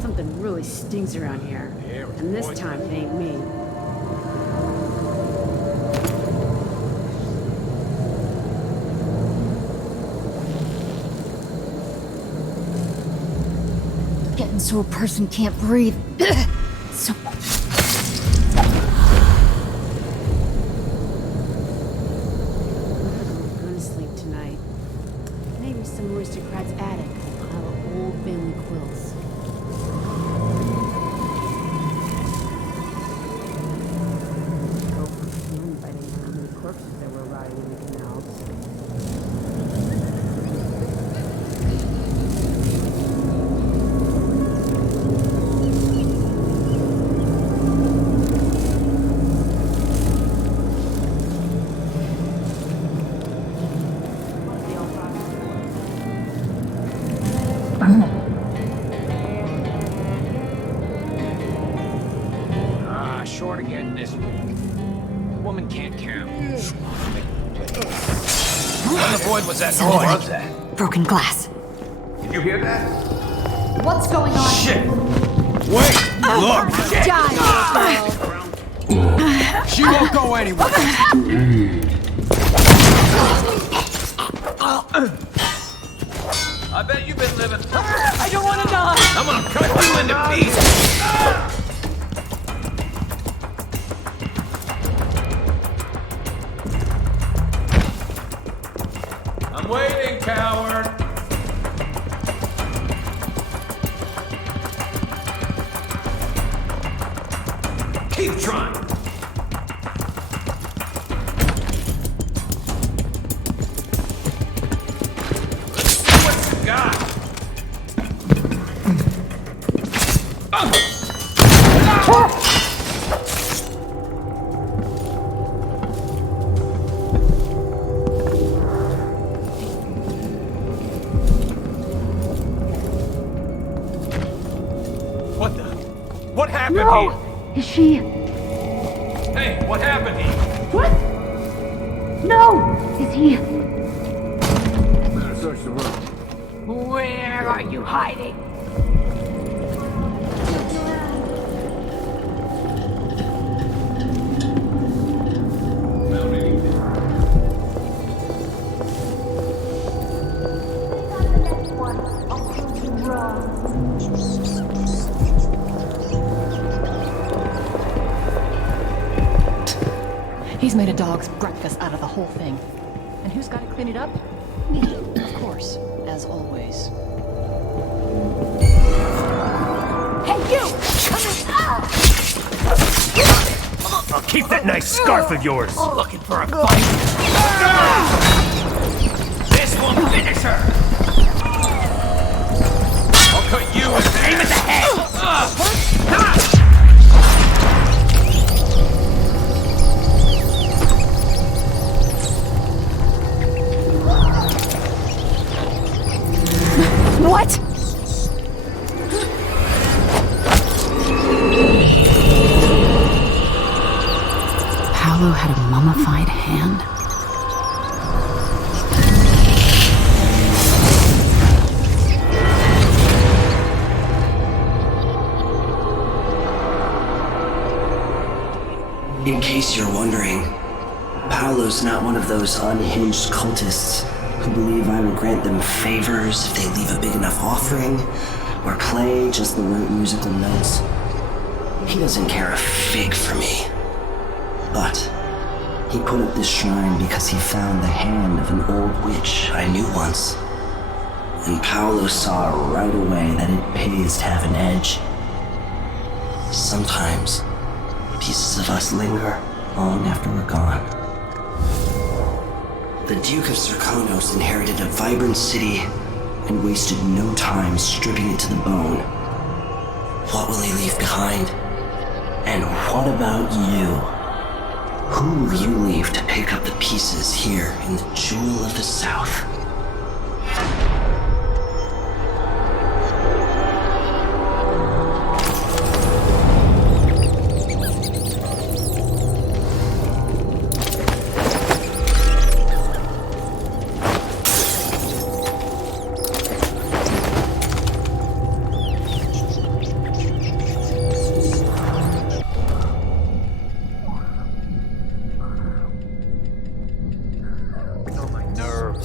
Something really stinks around here. And this time it ain't me. Getting so a person can't breathe. So... I'm gonna sleep tonight. Maybe some aristocrat's attic. A pile of old family quills. Short again this week. The woman can't count. What in the void was that noise? What was that? Broken glass. Did you hear that? What's going on? Shit! Wait! Look! She won't go anywhere. I bet you've been living. I don't want to die. I'm gonna cut you into pieces. I'm waiting, coward. Keep trying. Let's see what you got. What happened here? Is she... Hey, what happened here? What? No! Is he... Better search the room. Where are you hiding? Found anything? He's made a dog's breakfast out of the whole thing. And who's got to clean it up? Me, of course, as always. Hey, you! I'll keep that nice scarf of yours. Looking for a fight? This won't finish her! I'll cut you with aim at the head! What? Paolo had a mummified hand? In case you're wondering, Paolo's not one of those unhinged cultists who believe I will grant them favors if they leave a big enough offering or play just the right musical notes. He doesn't care a fig for me. But he put up this shrine because he found the hand of an old witch I knew once. And Paolo saw right away that it pays to have an edge. Sometimes pieces of us linger long after we're gone. The Duke of Serkonos inherited a vibrant city and wasted no time stripping it to the bone. What will he leave behind? And what about you? Who will you leave to pick up the pieces here in the Jewel of the South?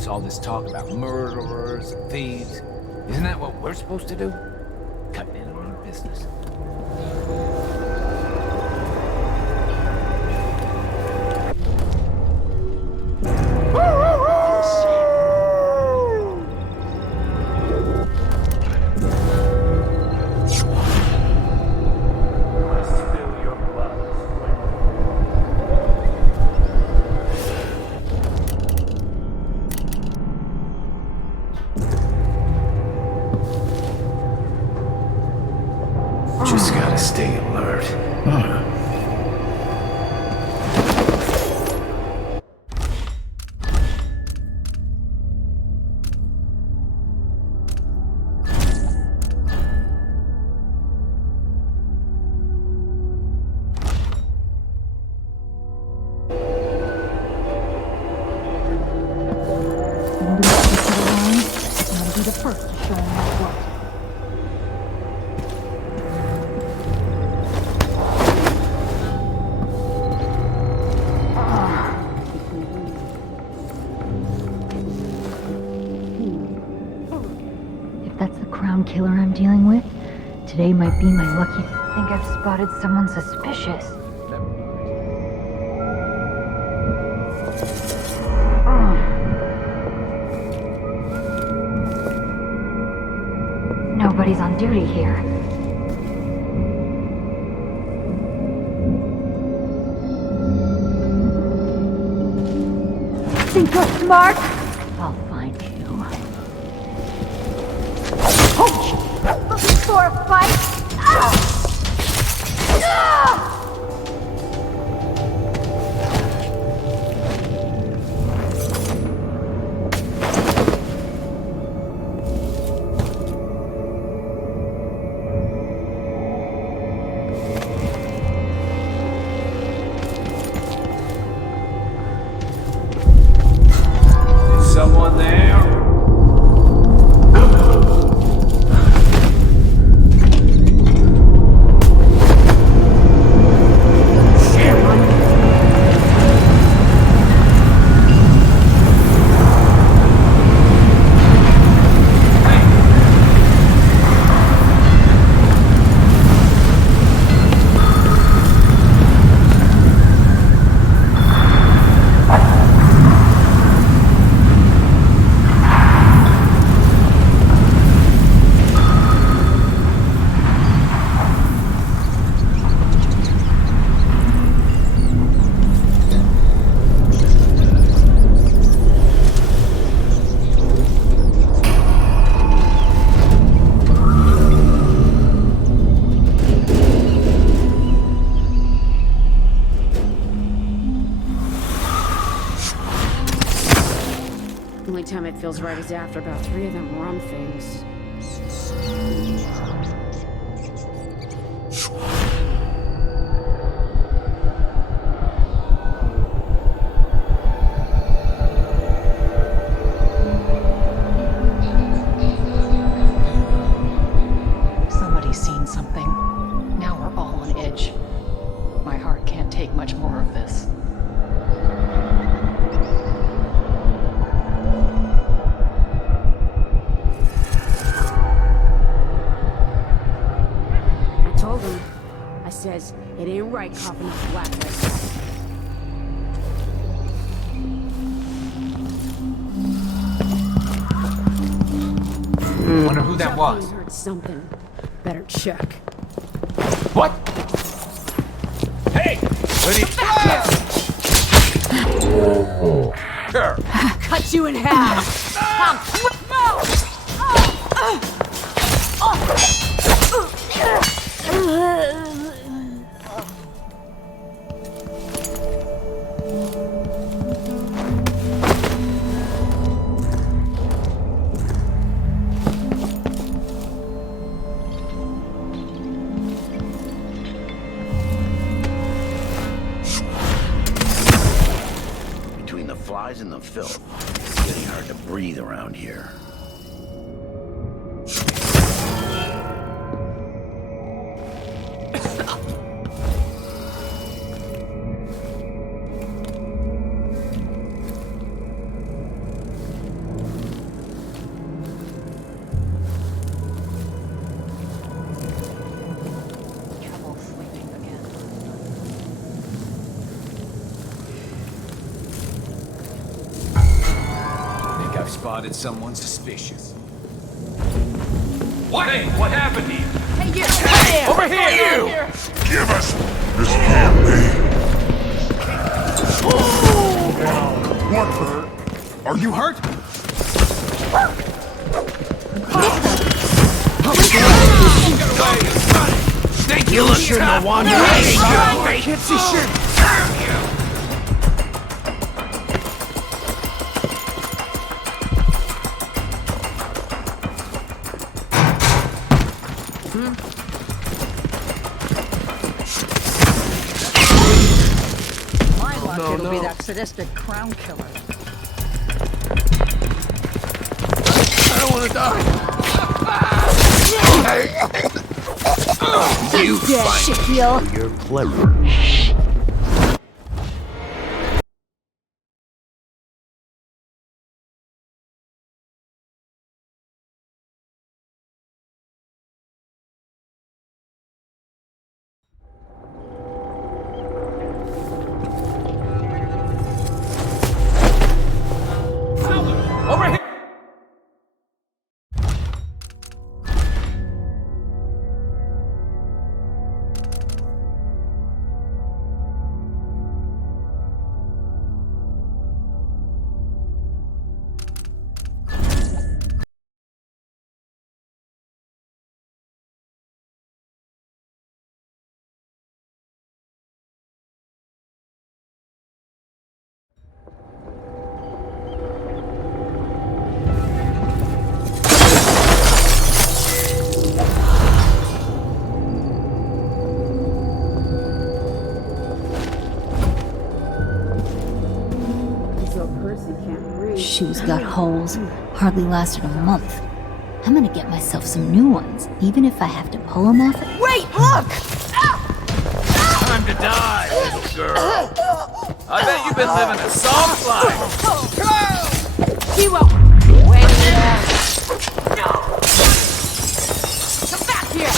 All this talk about murderers and thieves. Isn't that what we're supposed to do? Cutting in on our business. Just gotta stay alert. I'll be the first to show him what's what. If that's the crown killer I'm dealing with, today might be my lucky. I think I've spotted someone suspicious. Nobody's on duty here. Think you're smart? I'll find you. Oh! Looking for a fight? Ah! Ah! Someone there? Only time it feels right is after about 3 of them rum things. Somebody's seen something. Now we're all on edge. My heart can't take much more of this. I told him. I says, it ain't right coughing up black like that. Wonder who that was. Heard something. Better check. What? Hey! Ready? Sure. Cut you in half! No! Between the flies and the filth, it's getting hard to breathe around here. Trouble sleeping again. Think I've spotted someone suspicious. What? Hey, what happened to you? Hey, you! Hey, Over here! You! Give us! This can't be! What hurt? Are you hurt? Thank you, look shouldn't have wandered. I can't see shit. My luck, it'll be that sadistic crown killer. I don't want to die. You fight. You're clever. Over here! Shoes got holes. Hardly lasted a month. I'm gonna get myself some new ones, even if I have to pull them off. Wait, look! Time to die, little girl. I bet you've been living a soft life. He won't. Wait there. No. Come back here.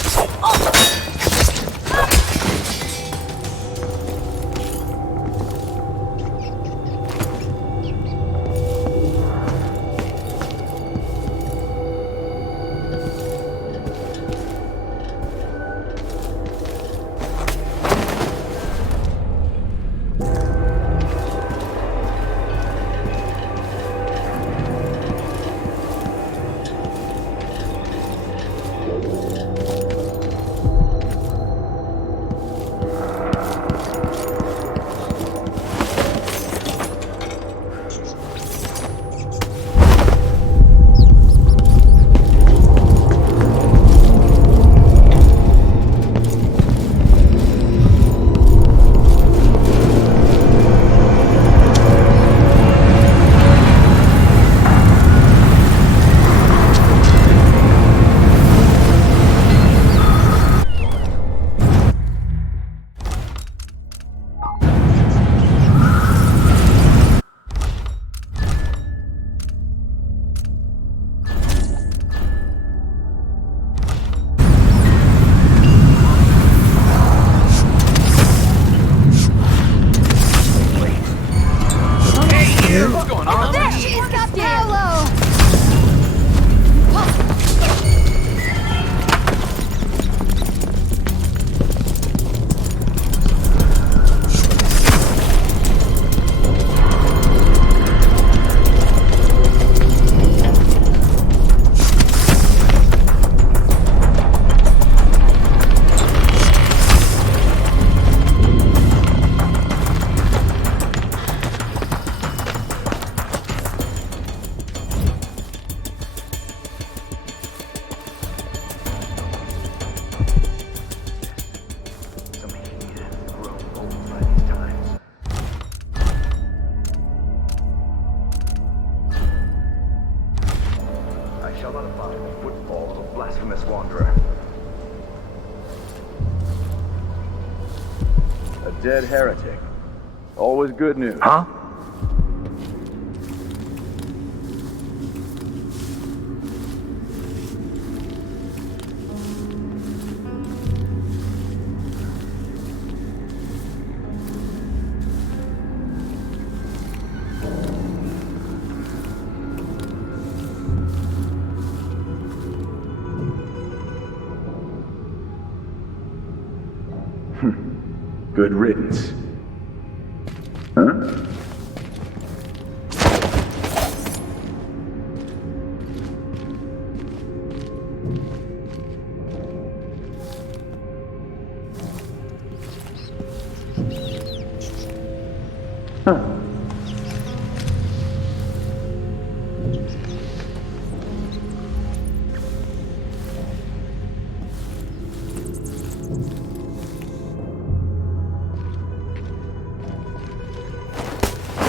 shall not abide the footfall of a blasphemous wanderer. A dead heretic. Always good news. Huh? Good riddance. Huh?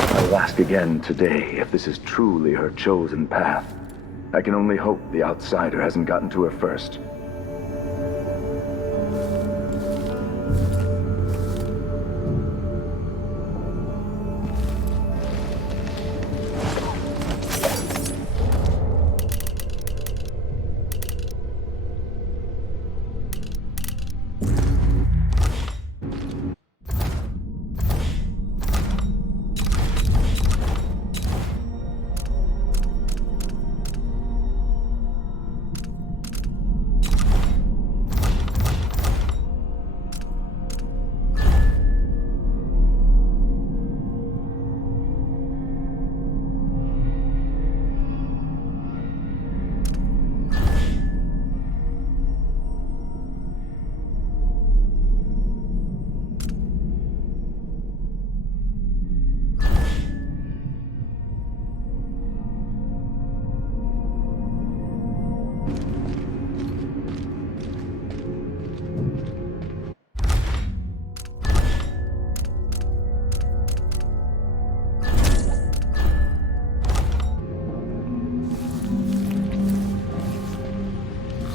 I'll ask again today if this is truly her chosen path. I can only hope the outsider hasn't gotten to her first.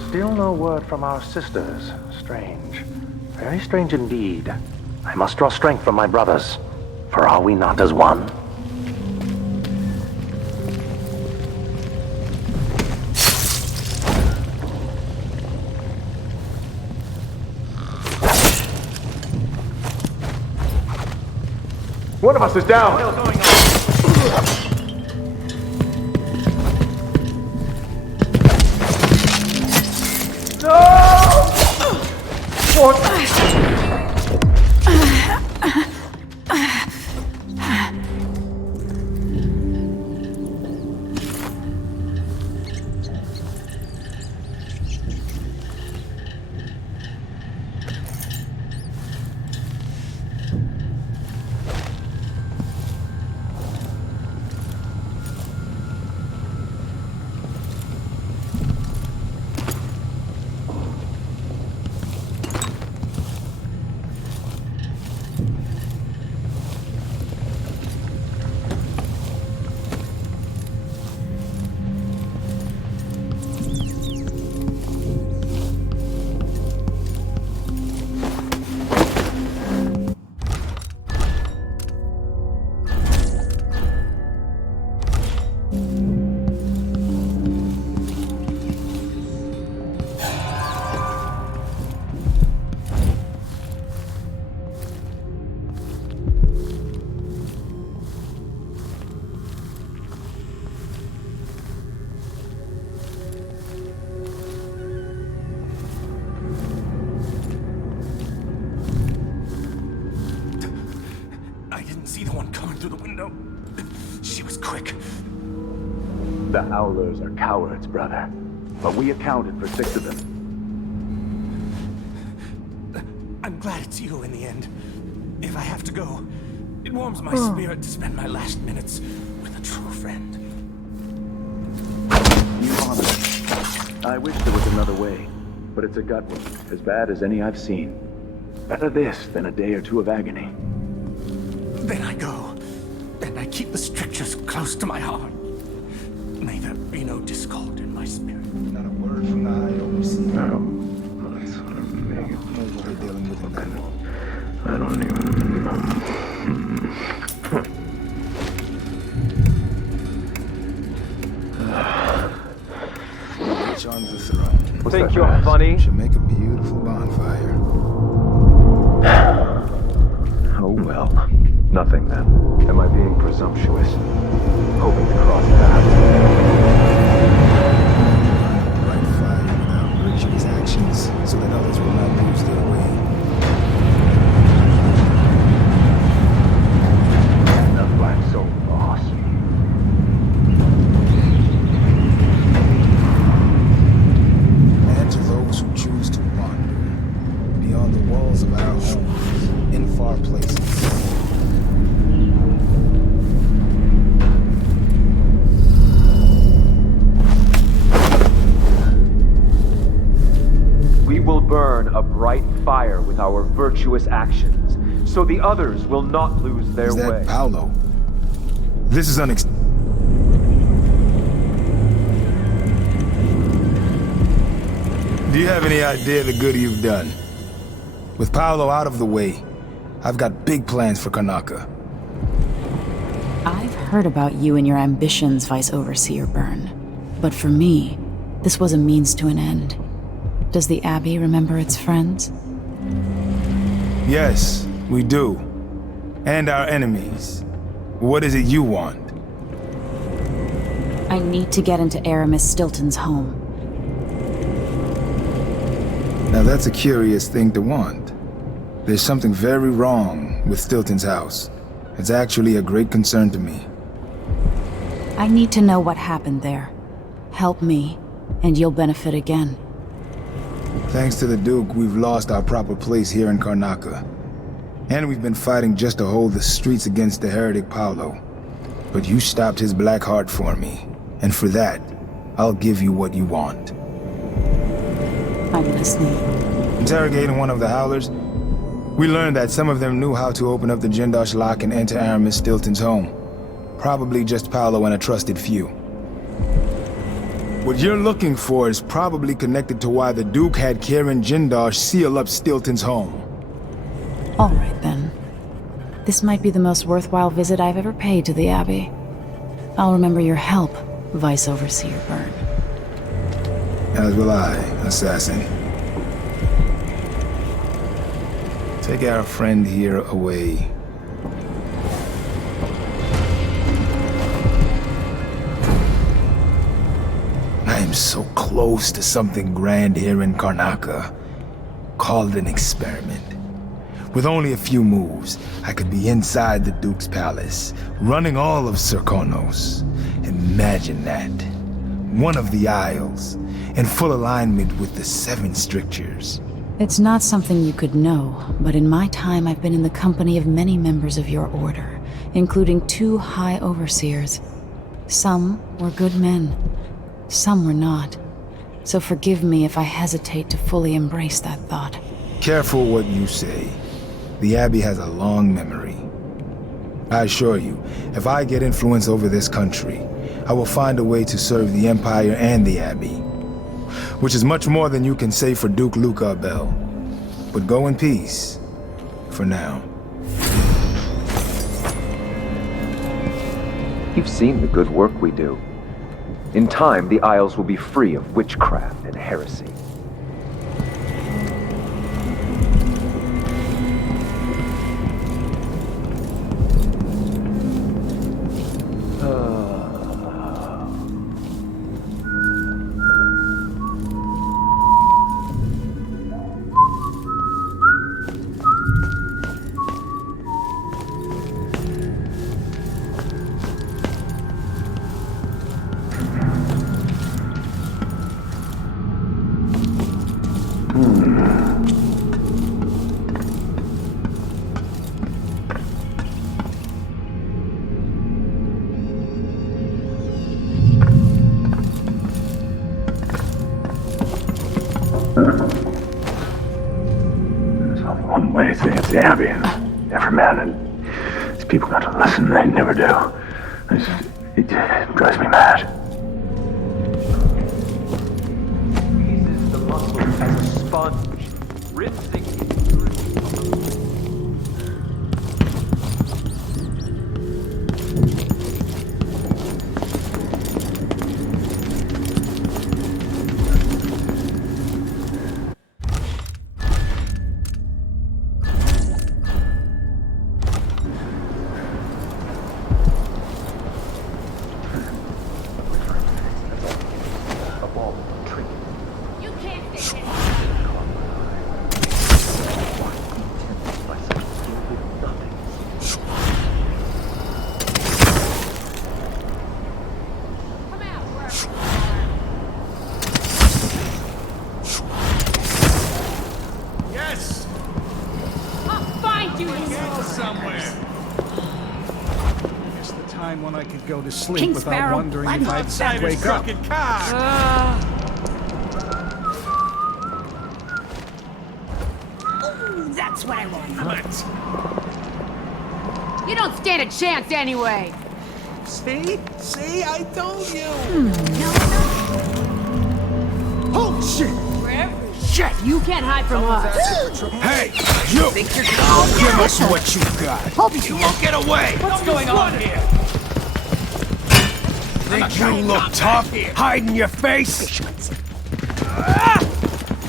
Still no word from our sisters. Strange. Very strange indeed. I must draw strength from my brothers. For are we not as one? One of us is down! The Howlers are cowards, brother. But we accounted for 6 of them. I'm glad it's you in the end. If I have to go, it warms my spirit to spend my last minutes with a true friend. You honor me. I wish there was another way, but it's a gut one, as bad as any I've seen. Better this than a day or 2 of agony. Then I go, and I keep the strictures close to my heart. May the be no discord in my spirit. Not a word from the High Overseer. No. That's what I'm making. Knows what we're dealing with in that world. I don't even Reach on the throne. Think you're funny? Should make a beautiful bonfire. Oh well. Nothing then. Am I being presumptuous? Hoping to cross paths? Bright fire without virtuous actions, so that others will not lose their way. That's why I'm so lost. And to those who choose to wander beyond the walls of our homes, in far places. We will burn a bright fire with our virtuous actions, so the others will not lose their Is that way. Paolo? This is Do you have any idea the good you've done? With Paolo out of the way, I've got big plans for Karnaca. I've heard about you and your ambitions, Vice Overseer Byrne. But for me, this was a means to an end. Does the Abbey remember its friends? Yes, we do. And our enemies. What is it you want? I need to get into Aramis Stilton's home. Now that's a curious thing to want. There's something very wrong with Stilton's house. It's actually a great concern to me. I need to know what happened there. Help me, and you'll benefit again. Thanks to the Duke, we've lost our proper place here in Karnaca. And we've been fighting just to hold the streets against the heretic Paolo. But you stopped his black heart for me. And for that, I'll give you what you want. I'm listening. Interrogating one of the Howlers, we learned that some of them knew how to open up the Jindosh lock and enter Aramis Stilton's home. Probably just Paolo and a trusted few. What you're looking for is probably connected to why the Duke had Kieran Jindosh seal up Stilton's home. All right, then. This might be the most worthwhile visit I've ever paid to the Abbey. I'll remember your help, Vice Overseer Byrne. As will I, assassin. Take our friend here away. I am so close to something grand here in Karnaca. Call it an experiment. With only a few moves, I could be inside the Duke's palace, running all of Serkonos. Imagine that. One of the Isles, in full alignment with the 7 strictures. It's not something you could know, but in my time I've been in the company of many members of your order, including 2 High Overseers. Some were good men, some were not. So forgive me if I hesitate to fully embrace that thought. Careful what you say. The Abbey has a long memory. I assure you, if I get influence over this country, I will find a way to serve the Empire and the Abbey. Which is much more than you can say for Duke Luca Bell. But go in peace. For now. You've seen the good work we do. In time, the Isles will be free of witchcraft and heresy. There's only one way to get the Abbey. Every man, and these people got to listen, they never do. It drives me mad. time when I could go to sleep King without Sparrow, wondering I'm if I'd outside his wake up. crooked car. Ooh, that's what I want. You don't stand a chance anyway. See? See? I told you. Oh, shit! Shit! You can't hide from us. Hey, you! Think you're Give us what you got. You won't get away. What's going on here? Think you look tough, hiding your face?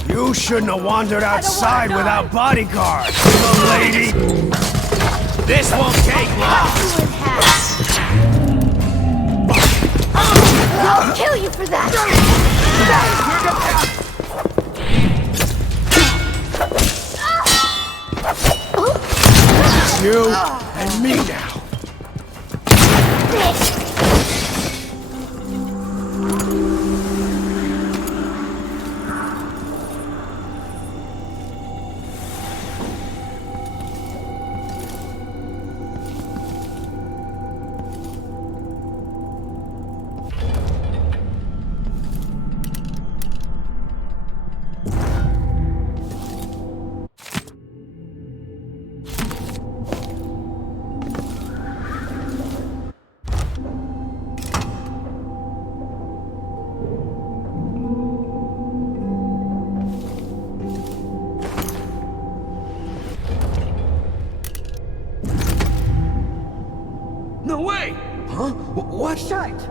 You shouldn't have wandered outside without bodyguards, little lady. This won't take long. I'll kill you for that! It's you and me now. No way! Huh? What? Shite!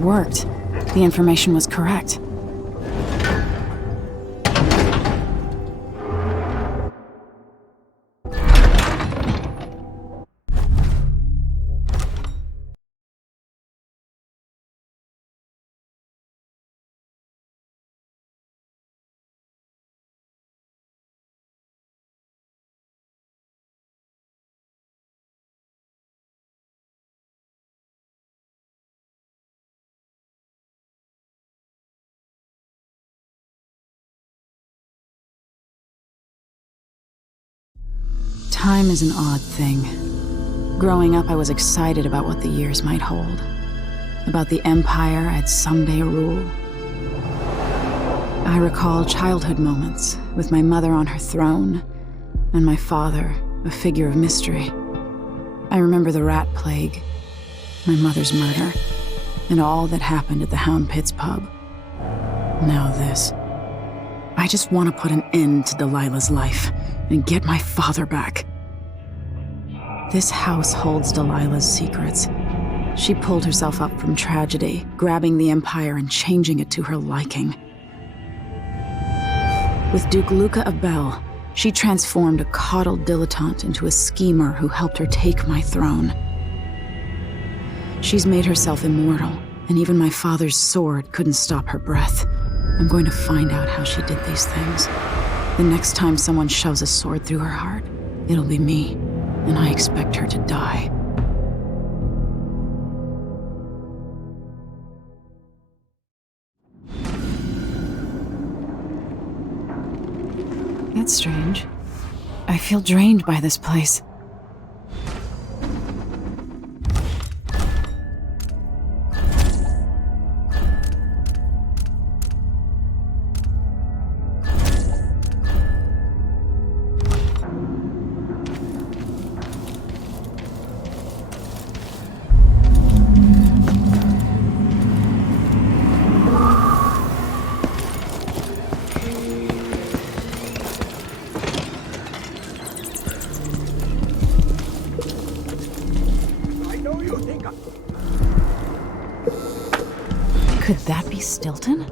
worked. The information was correct. Time is an odd thing. Growing up, I was excited about what the years might hold. About the empire I'd someday rule. I recall childhood moments with my mother on her throne, and my father, a figure of mystery. I remember the rat plague, my mother's murder, and all that happened at the Hound Pits pub. Now this. I just want to put an end to Delilah's life and get my father back. This house holds Delilah's secrets. She pulled herself up from tragedy, grabbing the Empire and changing it to her liking. With Duke Luca of Bell, she transformed a coddled dilettante into a schemer who helped her take my throne. She's made herself immortal, and even my father's sword couldn't stop her breath. I'm going to find out how she did these things. The next time someone shoves a sword through her heart, it'll be me, and I expect her to die. That's strange. I feel drained by this place. Could that be Stilton?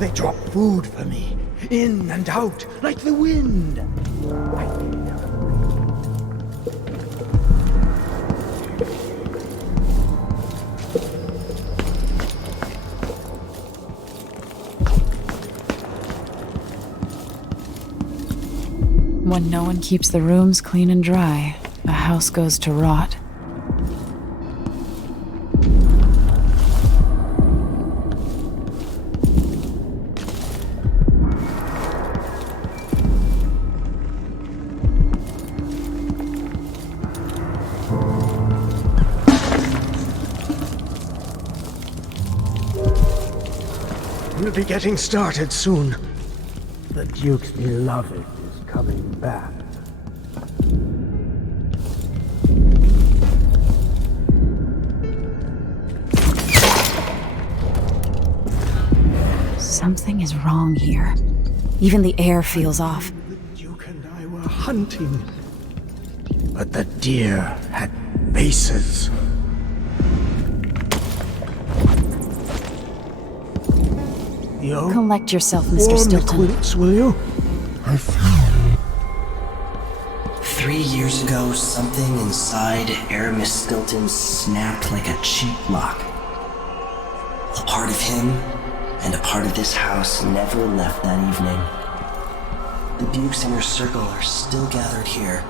They drop food for me, in and out, like the wind. When no one keeps the rooms clean and dry, a house goes to rot. We'll be getting started soon. The Duke's beloved is coming back. Something is wrong here. Even the air feels off. The Duke and I were hunting, but the deer had bases. Collect yourself, Mr. Stilton. Quilts, will you? 3 years ago, something inside Aramis Stilton snapped like a cheap lock. A part of him and a part of this house never left that evening. The Buke's inner circle are still gathered here,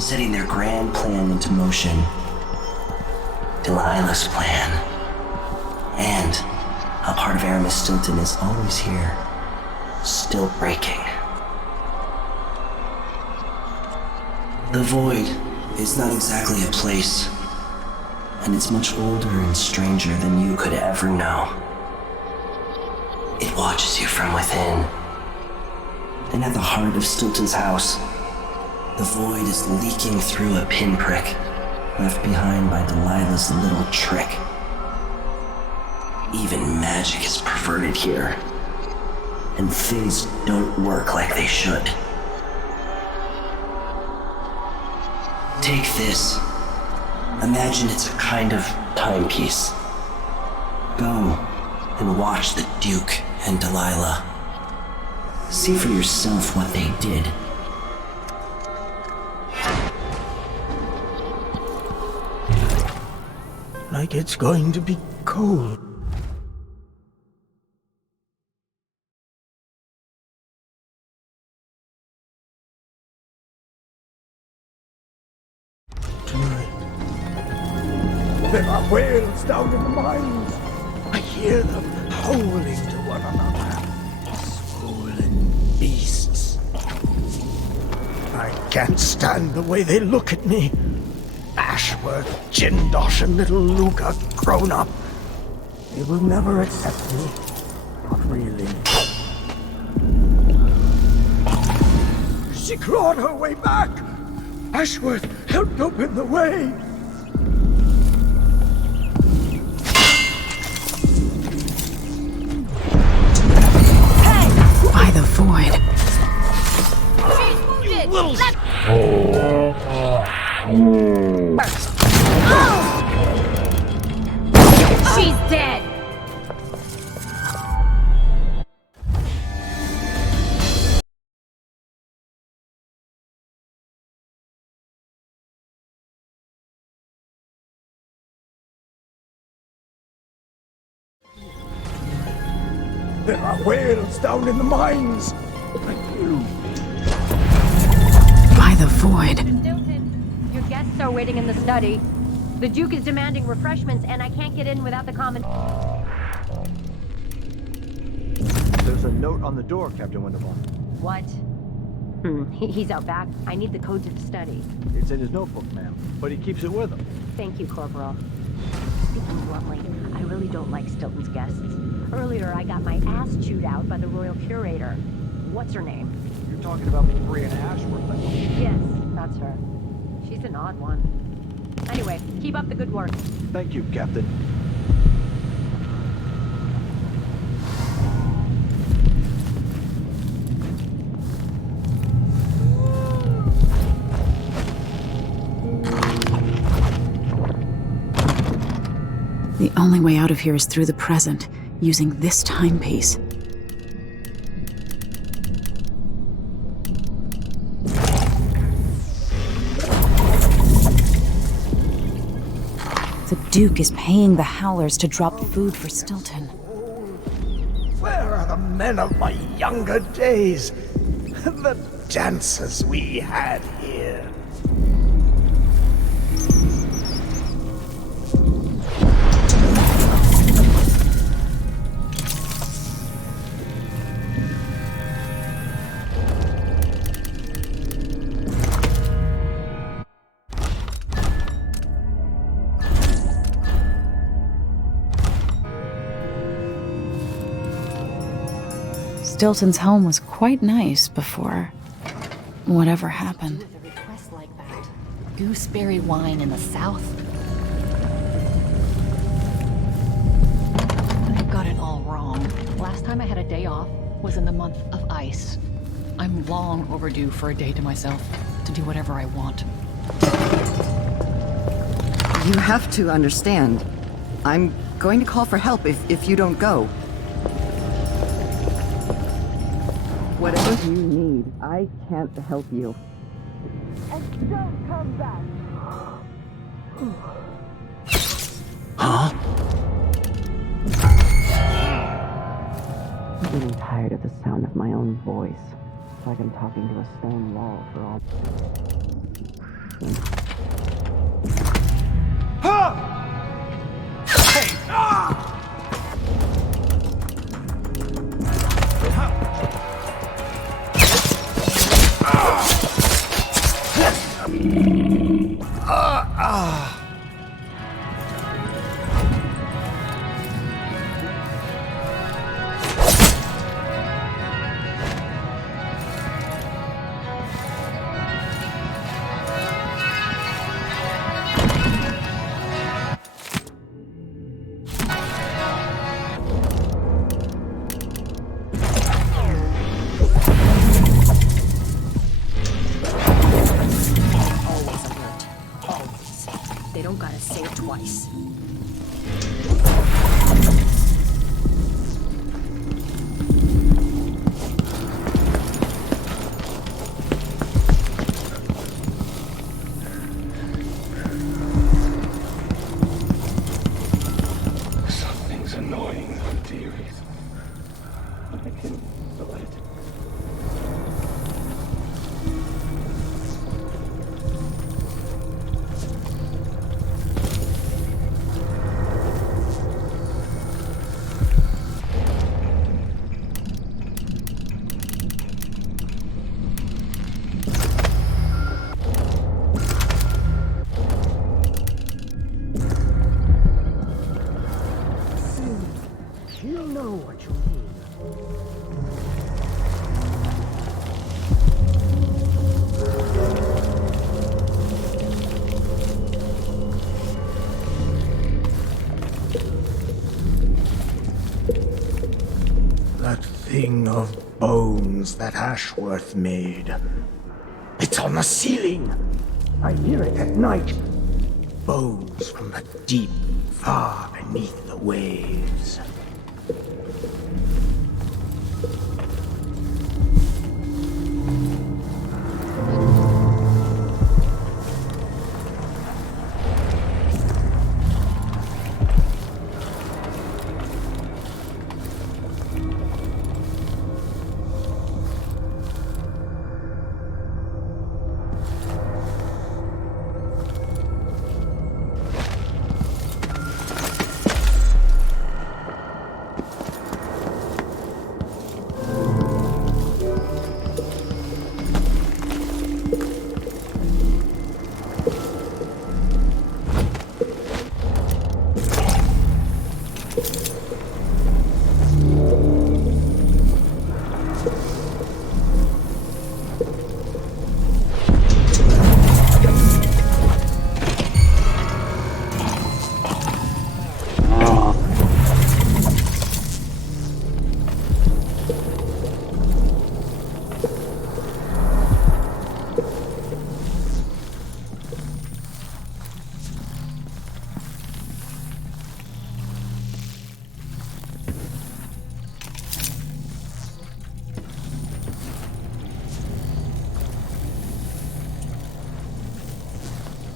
setting their grand plan into motion. Delilah's plan. And a part of Aramis Stilton is always here, still breaking. The Void is not exactly a place, and it's much older and stranger than you could ever know. It watches you from within. And at the heart of Stilton's house, the Void is leaking through a pinprick left behind by Delilah's little trick. Even magic is perverted here. and things don't work like they should. Take this. Imagine it's a kind of timepiece. Go and watch the Duke and Delilah. See for yourself what they did. Like it's going to be cold. Tonight. There are whales down in the mines. I hear them howling to one another. Swollen beasts. I can't stand the way they look at me. Ashworth, Jindosh, and little Luca grown up. They will never accept me. Not really. She clawed her way back. Ashworth helped open the way. By the void. You little She's dead. There are whales down in the mines. Thank you. By the void. Stilton, your guests are waiting in the study. The Duke is demanding refreshments, and I can't get in without the common... There's a note on the door, Captain Winterborn. What? He's out back. I need the code to the study. It's in his notebook, ma'am, but he keeps it with him. Thank you, Corporal. Speaking bluntly, I really don't like Stilton's guests. Earlier, I got my ass chewed out by the Royal Curator. What's her name? You're talking about Brianna Ashworth, I hope. Yes, that's her. She's an odd one. Anyway, keep up the good work. Thank you, Captain. The only way out of here is through the present, using this timepiece. The Duke is paying the Howlers to drop food for Stilton. Where are the men of my younger days? The dances we had here. Stilton's home was quite nice before whatever happened. With a request like that. Gooseberry wine in the South. I got it all wrong. Last time I had a day off was in the month of ice. I'm long overdue for a day to myself, to do whatever I want. You have to understand. I'm going to call for help if you don't go. Whatever you need, I can't help you. And don't come back. Huh? I'm getting tired of the sound of my own voice. It's like I'm talking to a stone wall for all... Hey! Ah! gotta say it twice. Something's annoying the theories. I can feel it. You know what you mean. That thing of bones that Ashworth made. It's on the ceiling. I hear it at night. Bones from the deep, far beneath the waves.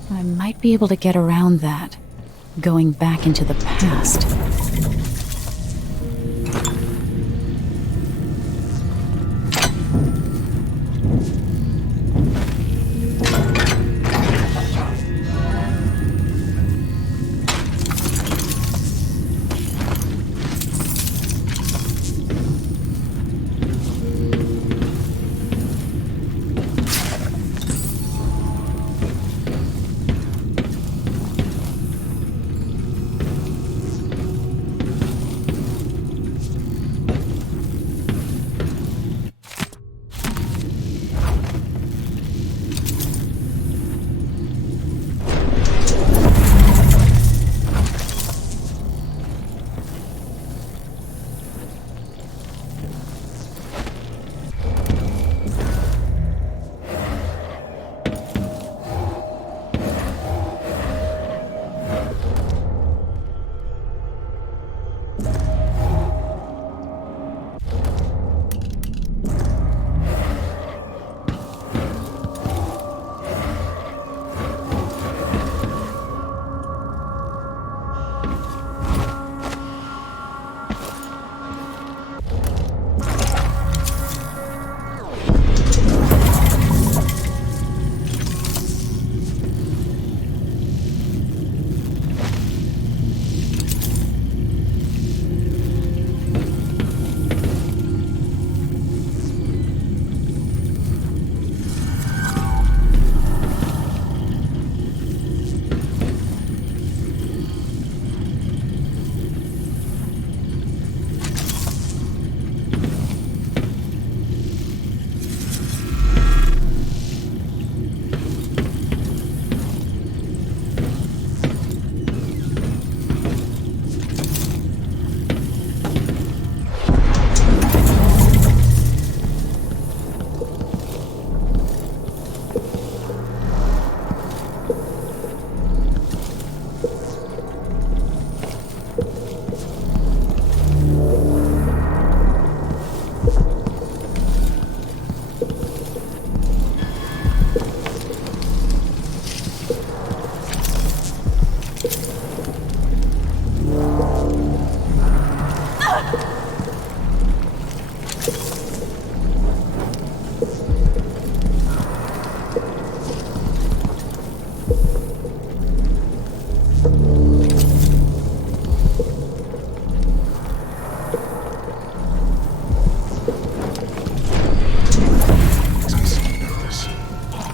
I might be able to get around that, going back into the past.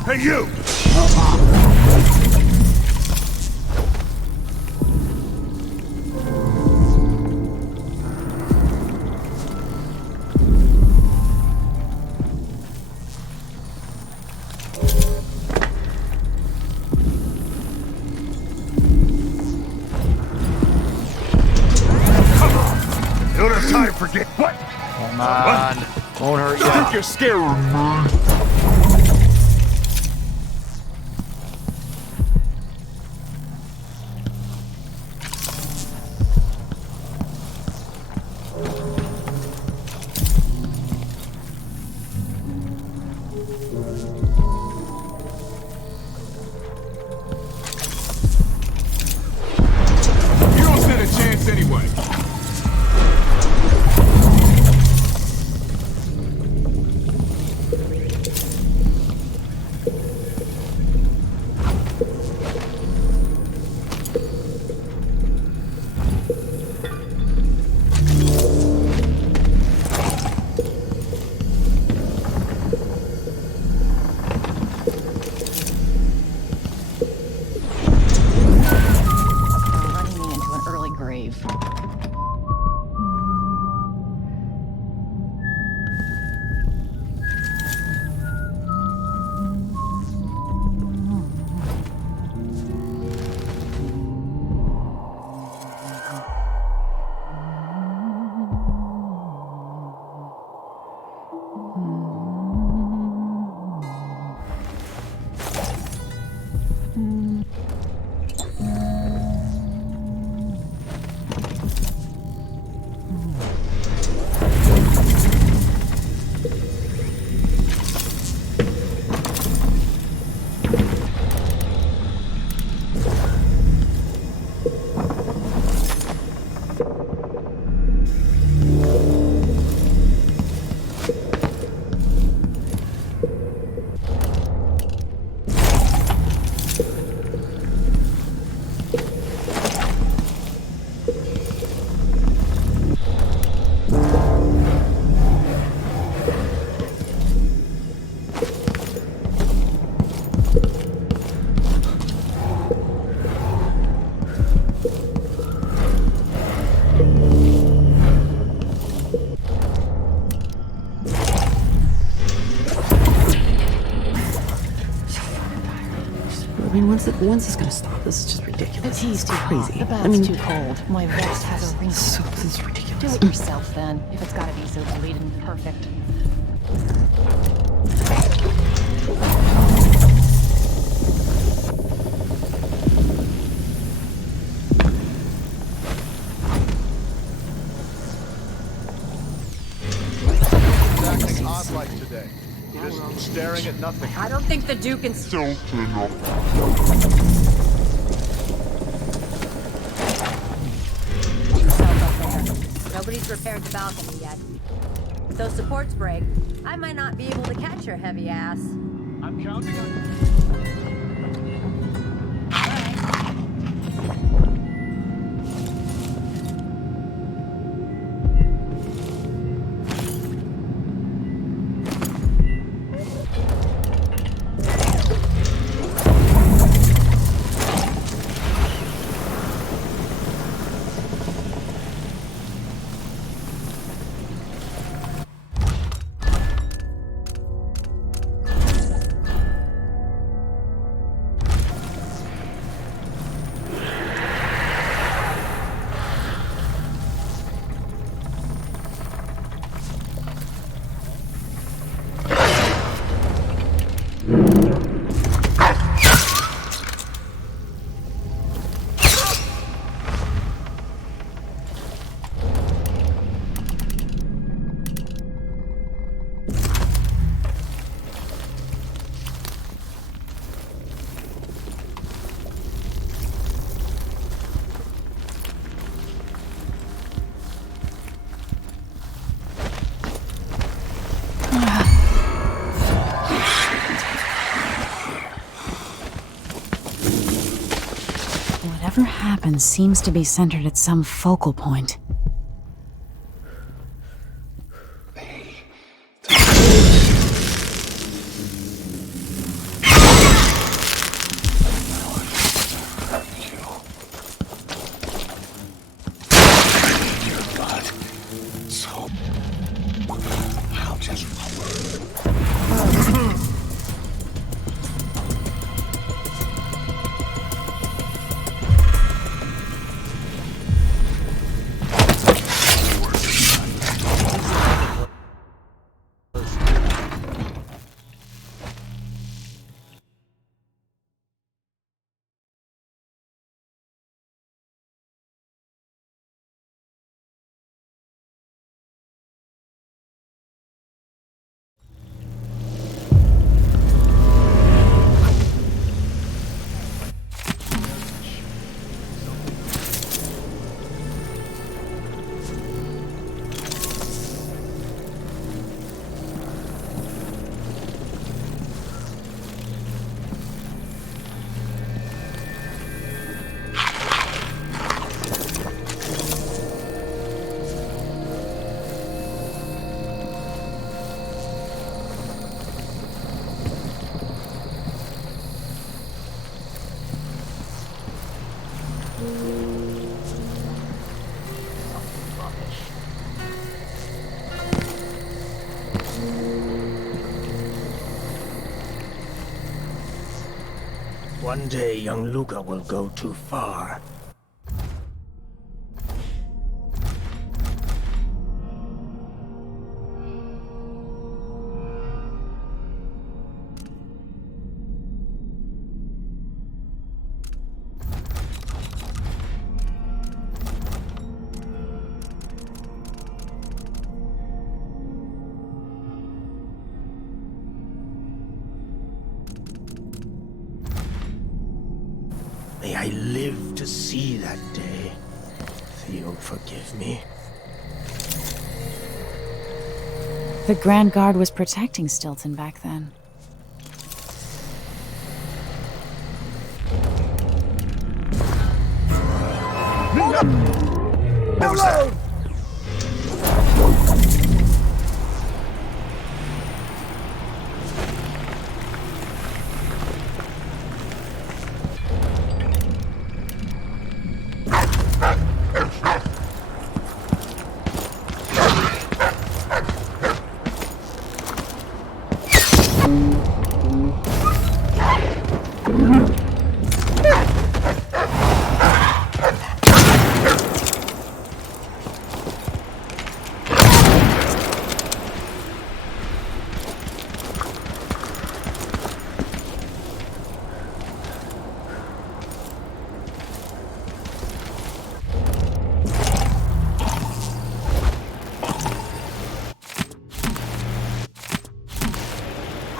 Hey, you! Come on! You don't have time for get what? Come on. Won't hurt you. I think you're scared, man. You don't stand a chance anyway. You're running me into an early grave. I mean, when's this gonna stop? This is just ridiculous. The tea's too crazy. hot. The bath's too cold. My vest has a wrinkle. This is ridiculous. Do it yourself then, if it's gotta be so bleeding perfect. Acting odd-like today. Just staring at nothing. I don't think the Duke and... Don't turn off. yourself up there. Nobody's repaired the balcony yet. If those supports break, I might not be able to catch your heavy ass. I'm counting on you. Whatever happens seems to be centered at some focal point. One day, young Luca will go too far. May I live to see that day. Theo, forgive me. The Grand Guard was protecting Stilton back then. What was that?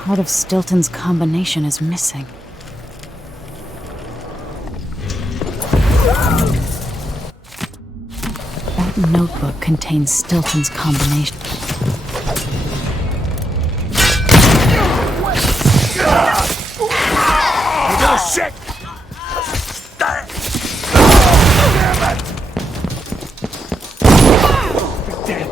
Part of Stilton's combination is missing. That notebook contains Stilton's combination. You little shit! Damn it! You're dead.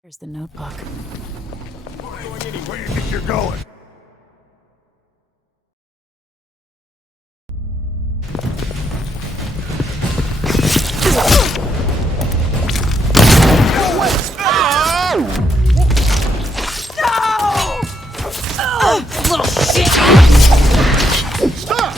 Here's the notebook. Where do you think you're going? Little shit! Stop!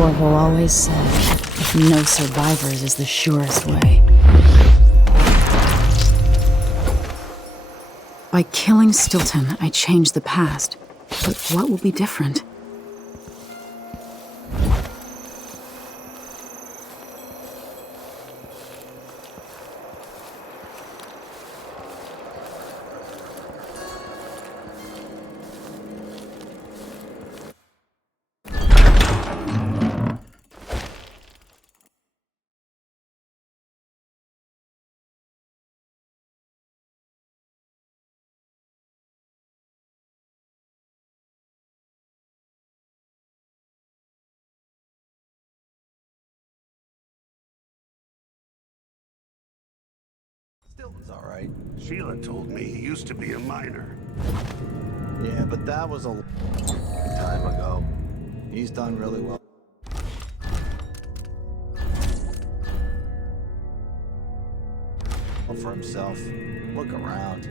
Orville always said, no survivors is the surest way. By killing Stilton, I changed the past. But what will be different? Stilton's all right. Sheila told me he used to be a miner. Yeah, but that was a long time ago. He's done really well for himself. Look around.